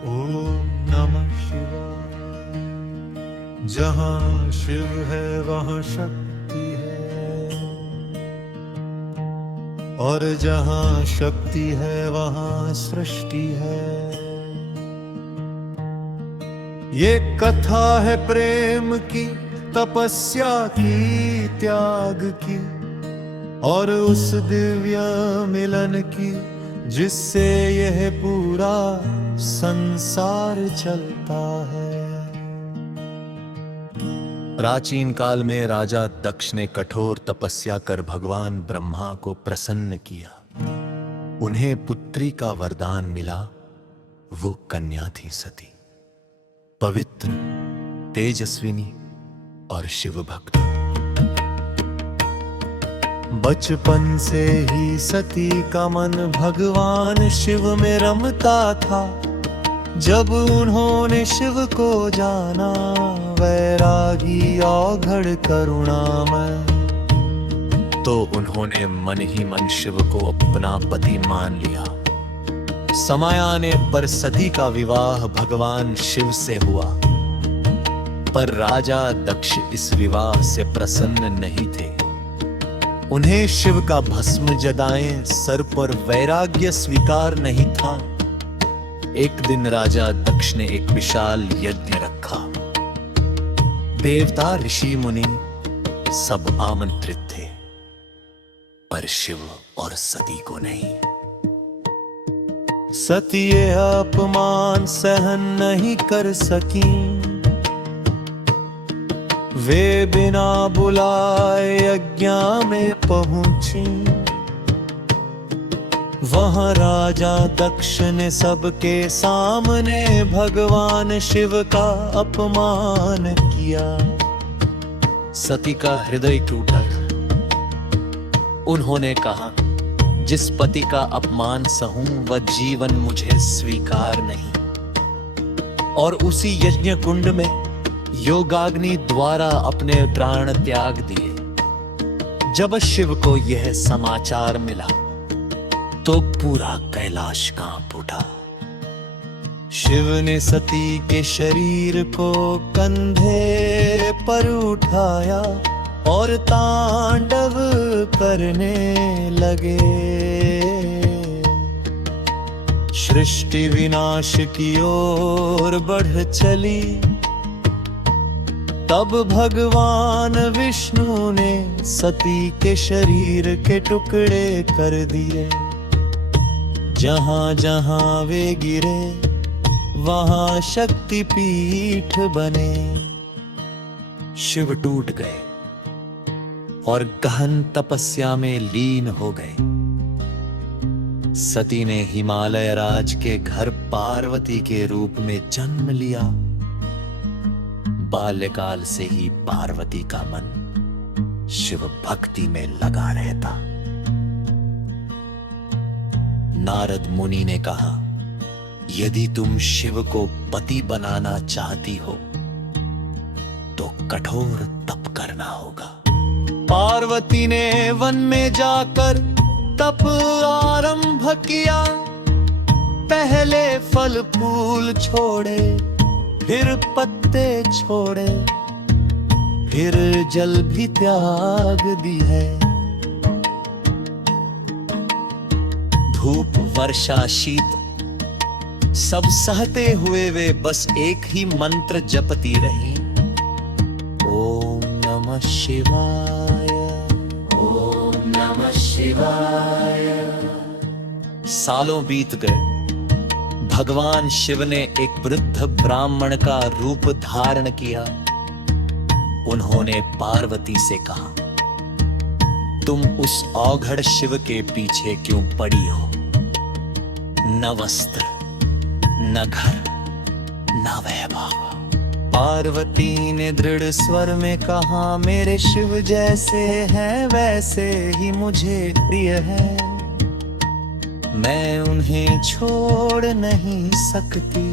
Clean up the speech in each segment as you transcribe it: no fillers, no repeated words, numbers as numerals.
ओम नमः शिवाय। जहाँ शिव है वहाँ शक्ति है, और जहाँ शक्ति है वहाँ सृष्टि है। ये कथा है प्रेम की, तपस्या की, त्याग की, और उस दिव्य मिलन की जिससे यह पूरा संसार चलता है। प्राचीन काल में राजा दक्ष ने कठोर तपस्या कर भगवान ब्रह्मा को प्रसन्न किया। उन्हें पुत्री का वरदान मिला। वो कन्या थी सती, पवित्र, तेजस्विनी और शिव भक्त। बचपन से ही सती का मन भगवान शिव में रमता था। जब उन्होंने शिव को जाना, वैरागी औघड़ करुणामय, तो उन्होंने मन ही मन शिव को अपना पति मान लिया। समय आने पर सती का विवाह भगवान शिव से हुआ, पर राजा दक्ष इस विवाह से प्रसन्न नहीं थे। उन्हें शिव का भस्म जदाएं सर पर वैराग्य स्वीकार नहीं था। एक दिन राजा दक्ष ने एक विशाल यज्ञ रखा। देवता, ऋषि, मुनि सब आमंत्रित थे, पर शिव और सती को नहीं। सती ये अपमान सहन नहीं कर सकी। वे बिना बुलाए यज्ञ में पहुंची। वहां राजा दक्ष ने सबके सामने भगवान शिव का अपमान किया। सती का हृदय टूटा। उन्होंने कहा, जिस पति का अपमान सहूं वह जीवन मुझे स्वीकार नहीं। और उसी यज्ञ कुंड में योगाग्नि द्वारा अपने प्राण त्याग दिए। जब शिव को यह समाचार मिला तो पूरा कैलाश कांप उठा। शिव ने सती के शरीर को कंधे पर उठाया और तांडव करने लगे। सृष्टि विनाश की ओर बढ़ चली। तब भगवान विष्णु ने सती के शरीर के टुकड़े कर दिए। जहां जहां वे गिरे वहां शक्ति पीठ बने। शिव टूट गए और गहन तपस्या में लीन हो गए। सती ने हिमालय राज के घर पार्वती के रूप में जन्म लिया। बाल्यकाल से ही पार्वती का मन शिव भक्ति में लगा रहता। नारद मुनि ने कहा, यदि तुम शिव को पति बनाना चाहती हो तो कठोर तप करना होगा। पार्वती ने वन में जाकर तप आरंभ किया। पहले फल फूल छोड़े, फिर पत्ते छोड़े, फिर जल भी त्याग दी है। धूप, वर्षा, शीत सब सहते हुए वे बस एक ही मंत्र जपती रही, ओम नमः शिवाय, ओम नमः शिवाय। सालों बीत गए। भगवान शिव ने एक वृद्ध ब्राह्मण का रूप धारण किया। उन्होंने पार्वती से कहा, तुम उस औघड़ शिव के पीछे क्यों पड़ी हो? न वस्त्र, न घर, न वैभव। पार्वती ने दृढ़ स्वर में कहा, मेरे शिव जैसे हैं वैसे ही मुझे प्रिय है। मैं उन्हें छोड़ नहीं सकती।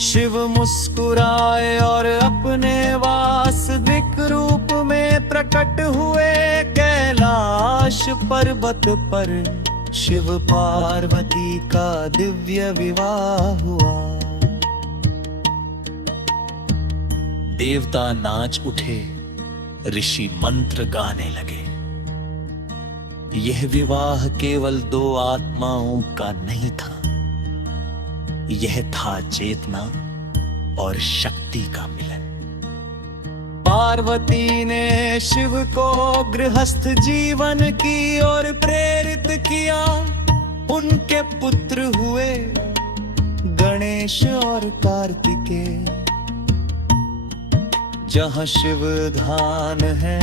शिव मुस्कुराए और अपने वास्तविक रूप में प्रकट हुए कैलाश पर्वत पर। शिव पार्वती का दिव्य विवाह हुआ। देवता नाच उठे, ऋषि मंत्र गाने लगे। यह विवाह केवल दो आत्माओं का नहीं था, यह था चेतना और शक्ति का मिलन। पार्वती ने शिव को गृहस्थ जीवन की ओर प्रेरित किया। उनके पुत्र हुए गणेश और कार्तिकेय। जहाँ शिव धाम है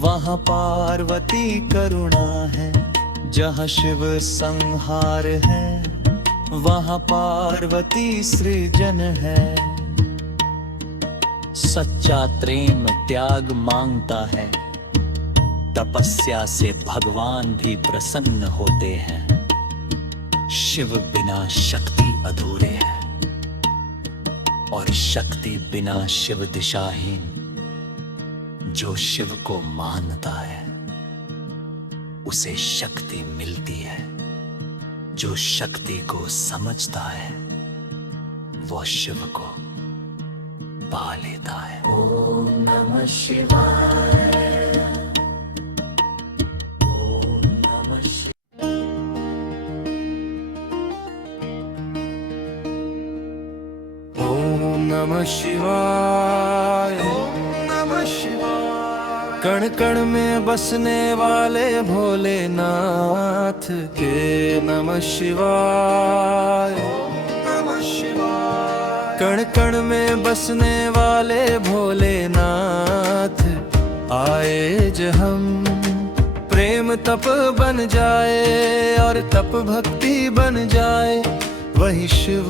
वहाँ पार्वती करुणा है। जहाँ शिव संहार है वहाँ पार्वती सृजन है। सच्चा प्रेम त्याग मांगता है, तपस्या से भगवान भी प्रसन्न होते हैं। शिव बिना शक्ति अधूरे है और शक्ति बिना शिव दिशाहीन। जो शिव को मानता है उसे शक्ति मिलती है। जो शक्ति को समझता है वो शिव को पा लेता है। ओम नमः शिवाय। ओम नमः शिवाय। ओम नमः शिवाय। ओम नमः शिवाय। कण कण में बसने वाले भोलेनाथ के नमः शिवाय। ओम नमः शिवाय। कण कण में बसने वाले भोलेनाथ आए ज हम। प्रेम तप बन जाए और तप भक्ति बन जाए, वही शिव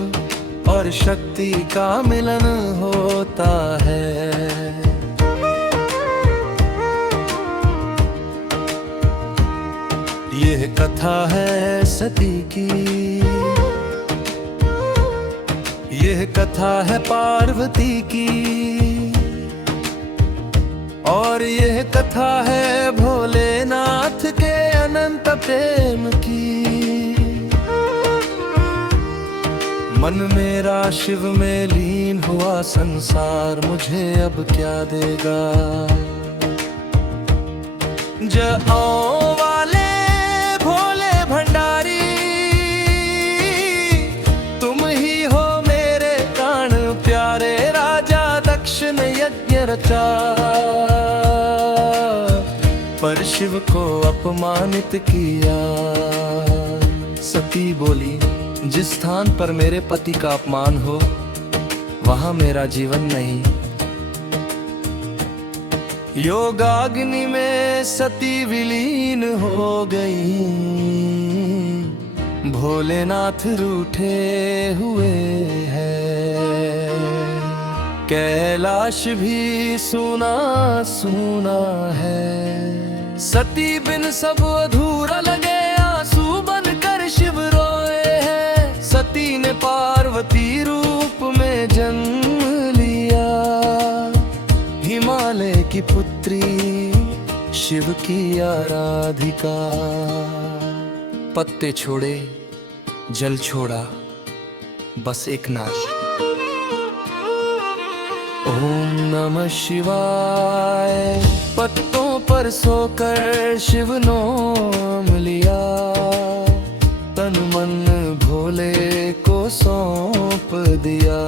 और शक्ति का मिलन होता है। यह कथा है सती की, यह कथा है पार्वती की, और यह कथा है भोलेनाथ के अनंत प्रेम की। मन मेरा शिव में लीन हुआ, संसार मुझे अब क्या देगा। जओ वाले भोले भंडारी, तुम ही हो मेरे प्राण प्यारे। राजा दक्ष ने यज्ञ रचा, पर शिव को अपमानित किया। सती बोली, जिस स्थान पर मेरे पति का अपमान हो वहां मेरा जीवन नहीं। योगाग्नि में सती विलीन हो गई, भोलेनाथ रूठे हुए हैं। कैलाश भी सुना सुना है, सती बिन सब अधूरा लगे। आंसू बनकर शिव रोए हैं, सती ने पार्वती रूप में जन्म लिया। हिमालय की पुत्री शिव की आराधिका। पत्ते छोड़े, जल छोड़ा, बस एक नाश। ओम नमः शिवाय। पत्तों पर सोकर शिव नाम लिया, तन मन भोले को सौंप दिया।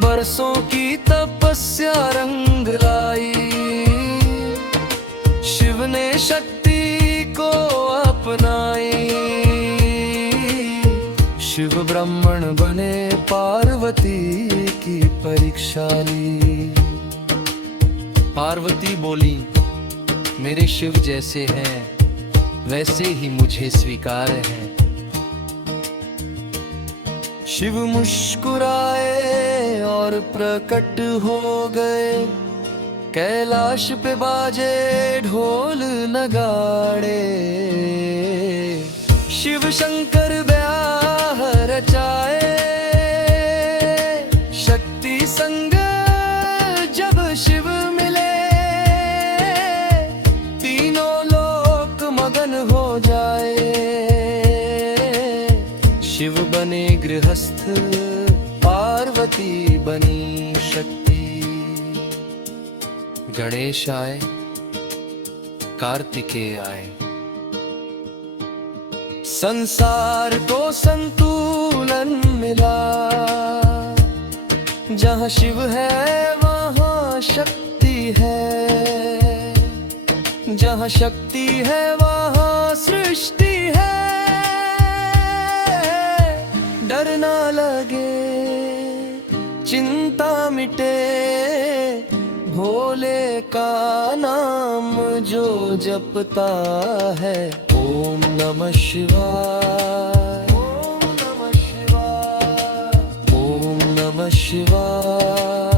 बरसों की तपस्या रंग लाई, शिव ने शक्ति को अपनाई। शिव ब्राह्मण बने, पार्वती की परीक्षा ली। पार्वती बोली, मेरे शिव जैसे हैं वैसे ही मुझे स्वीकार है। शिव मुस्कुराए और प्रकट हो गए, कैलाश पे बाजे ढोल नगाड़े। शिव शंकर ब्याह रचाए, शक्ति संग जब शिव में गणेश आए, कार्तिकेय आए। संसार को संतुलन मिला, जहाँ शिव है वहाँ शक्ति है, जहाँ शक्ति है वहाँ सृष्टि है। डर ना लगे, चिंता मिटे, भोले का नाम जो जपता है। ओम नमः शिवाय, ओम नमः शिवाय, ओम नमः शिवाय।